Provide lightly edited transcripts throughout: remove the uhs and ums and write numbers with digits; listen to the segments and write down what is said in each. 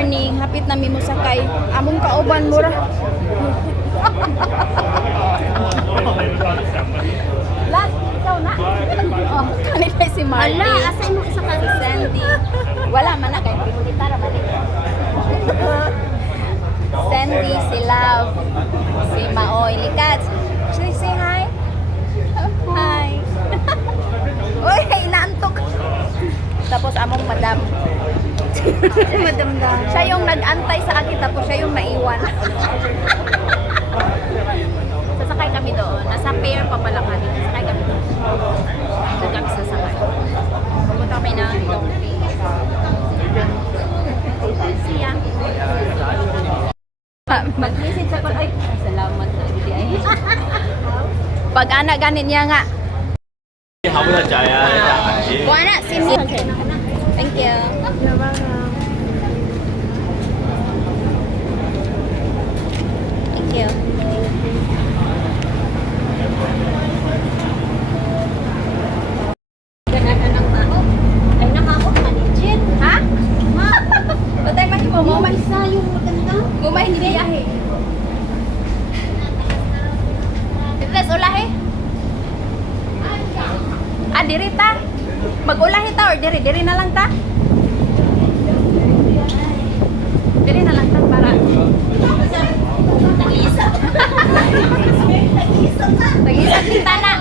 morning, hapit na mi mo sakay. Among kauban mura. Lat, ikaw na. Oh, kanila si Marty. Wala, asay mo isa ka Si Sandy. Wala man na kay Pilitara man. Sandy, si Love, si Maoy, Likat. Say hi. Hi. Uy, inaantok. Tapos among madam. Madam da. Siya yung nag-antay sa akin tapos siya yung naiwan. Sasakay kami doon. Nasa pair pa pala kami. Sasakay kami doon. Doon kami sasakay. Pupunta kami ng Dongping. Siya. Mag-message ako. Ay, salamat sa ibigay. Ay. Pag anak ganin niya nga. 好不得仔啊！你大眼睛。 Kuha na, sini. Thank you. Thank you. Gana ka ng maok. Ay, namaok ka ni Jen. Ha? Patay man mo mo man. Isa yung maganda. Gumay hindi biyahe. Tres ulahe. Ah, diri ta. Mag-ulahe ta or diri na lang ta. Diri na lang ta para. Nag-iisa. Nag-iisa ka. Tag-isa kita na.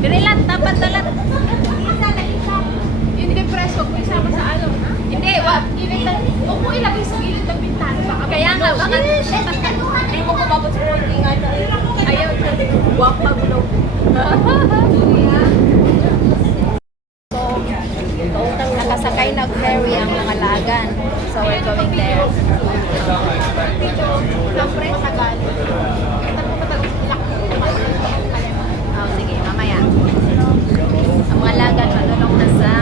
Diri lang tapat na lang. Hindi kay press, huwag mo isama sa ano. Hindi, wag. Huwag mo ilagay sa gilid ng bintana. Baka Kaya nga, baka hindi mo kumabot sa konti nga na. ayaw. Huwag magulo. Nakasakay na ferry ang mga lagan. So we're going there. Siyempre, tagal. Oh, sige, mamaya. Ang mga lagan madulong na sa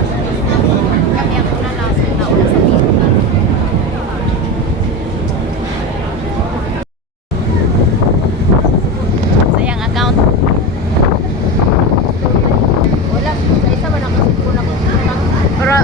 kami ang una na sa dito. Sayang account. Wala, sa isa man ako kulang. Pero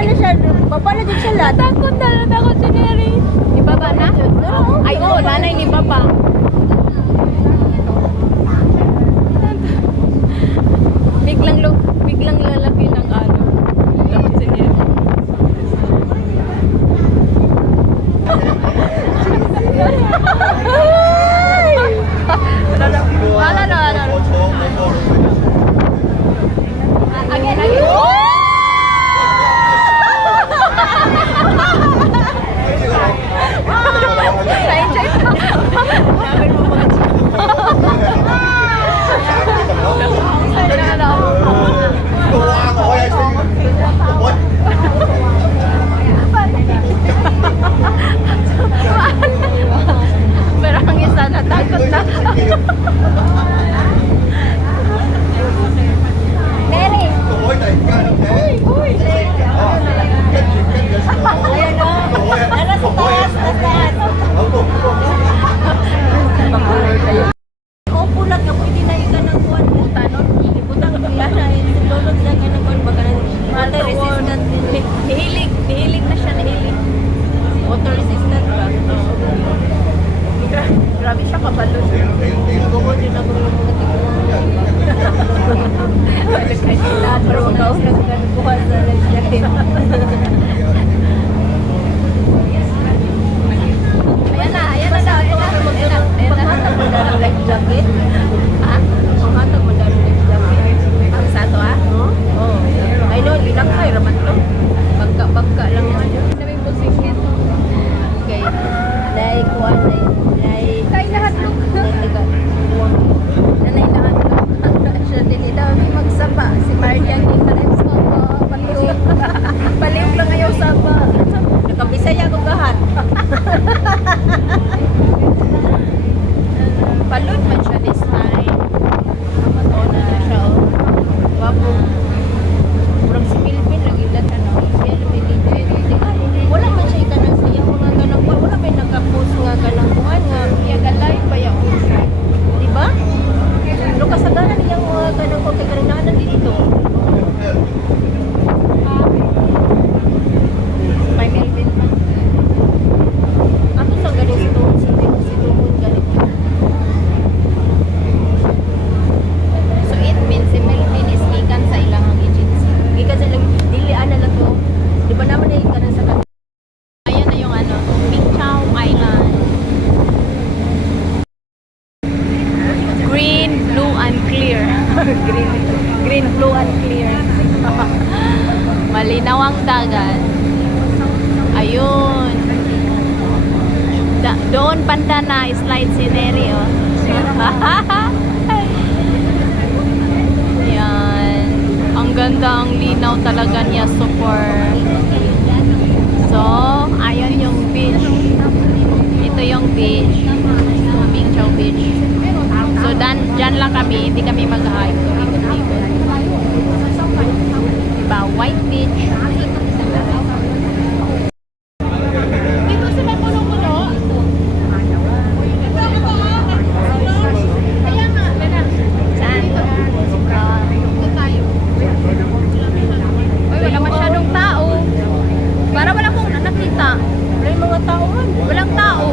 Baba na din siya lahat. Natakot si Neri. Ibaba na? Ay, oo, nanay ni Baba. Biglang lalaki ng ano. Takot si Neri. Wala na. Again. Na-enjoy pa. Sabi mo mga pero ang isa natakot na. Neri! Ayan o. Nara sa taas, sa taas. O, pulag na pwede na ika ng kuwan. Tanong, ibutang pila na. Tulog na ka ng kuwan. Baka na water resistant. Nihilig na siya, nihilig. Water resistant ba? Grabe siya kabalon. Bukod din ako ng mga tignan. Pero magkausap ka ng kuwan sa life jacket. Ayan na daw. Pagkatag mo na ng life jacket? Ha? Pagkatag mo na ng life jacket? Ang sato ah? Oo. I know, linakay raman to. Bagka lang naman yun. Sabi mo sige. Okay. Dahil kuwan na Kay lahat ng nanay lahat siya din idami magsaba si Marian Ikarems ko Paliw lang ayaw saba. nakabisaya ko gahan Balon man siya this time. Oo na siya oh. wapo Murag si Pilipin lagi lang ano. wala man siya ikanang siya mga ganang kuwan wala may nakapost nga ganang kuwan nga Yagalay pa yaw. di ba? Pero kasagaran niyang mga ganang kuwan kay kaninanan dito May Melvin pa. ako sa galing si Tuhon galing So it means si Melvin is gikan sa ilang agency. gikan sa lang dilian na lang to di ba naman na ikanang sa kanila Ayan na yung ano, Big Chow Island. Green, blue, and clear. green, blue, and clear. Malinaw ang dagat. Ayun. Doon banda na slide scenery oh. Yan. Ang ganda, ang linaw talaga niya, super. So, ayun yung beach. Ito yung beach. So, Big Chow Beach. So, dyan lang kami. Hindi kami mag-hike. So, ikot-ikot. Diba? White beach. Dito sa may puno-puno. Kaya nga. Saan? Uy, wala masyadong tao. Para wala kong nakita. wala yung mga tao Walang tao.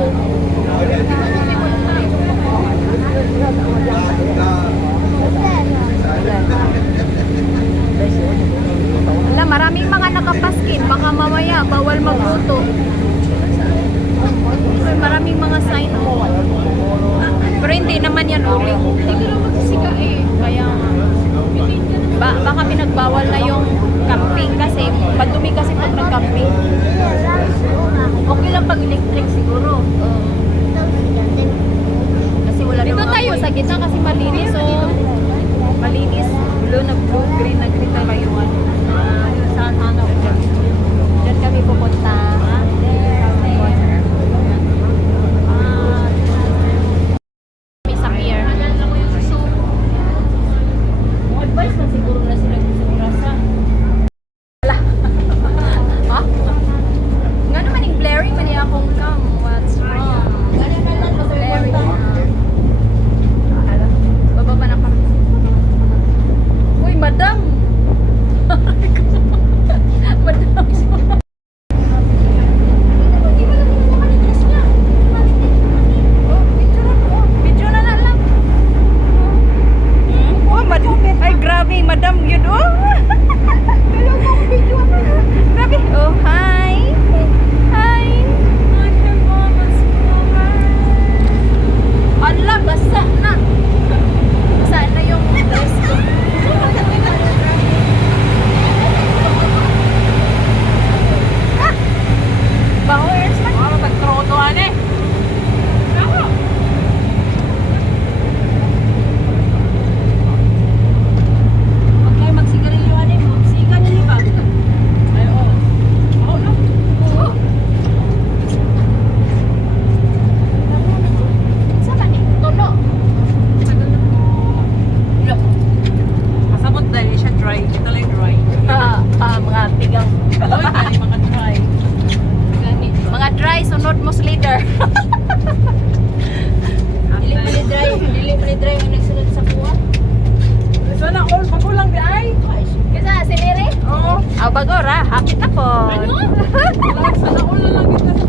Wala, maraming mga nakapaskin. Baka mamaya, bawal magluto. Maraming mga sign on. Pero hindi naman yan uling. Hindi ka lang magsisika eh. Kaya baka pinagbawal na yung camping kasi madumi kasi pag nag-camping. okay lang pag electric siguro kasi wala Dito namang tayo apoy. sa gitna kasi malinis oh. Malinis. Blue na blue, green na green talaga yung ano. Saan hanap dyan? Dyan kami pupunta. Kami sa pier. advice na siguro na sila sa grasa Ha? Nga naman yung blaring man yung akong cam. What's wrong? ganun na lang Blaring. mag-reporta Bababa na kami. Uy, madam! Bagora, hakit na po. Ano? Sa naula lang kita sa